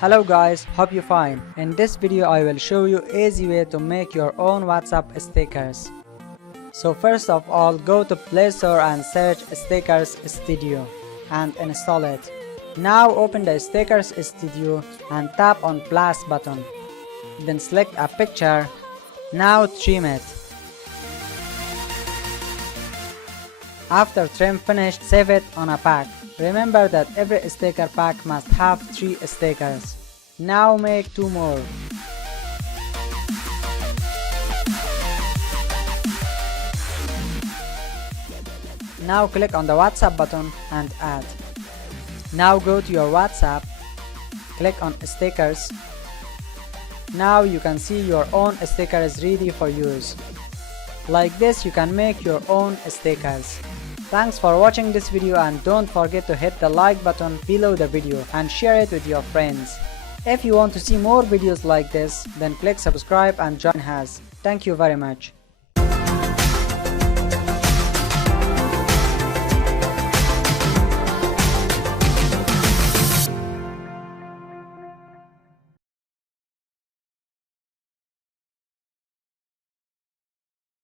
Hello guys, hope you're fine. In this video I will show you easy way to make your own WhatsApp stickers. So first of all, go to Play Store and search Stickers Studio and install it. Now open the Stickers Studio and tap on plus button. Then select a picture. Now trim it. After trim finished, save it on a pack. Remember that every sticker pack must have 3 stickers. Now make 2 more. Now click on the WhatsApp button and add. Now go to your WhatsApp, click on stickers. Now you can see your own sticker is ready for use. Like this you can make your own stickers. Thanks for watching this video and don't forget to hit the like button below the video and share it with your friends. If you want to see more videos like this, then click subscribe and join us. Thank you very much.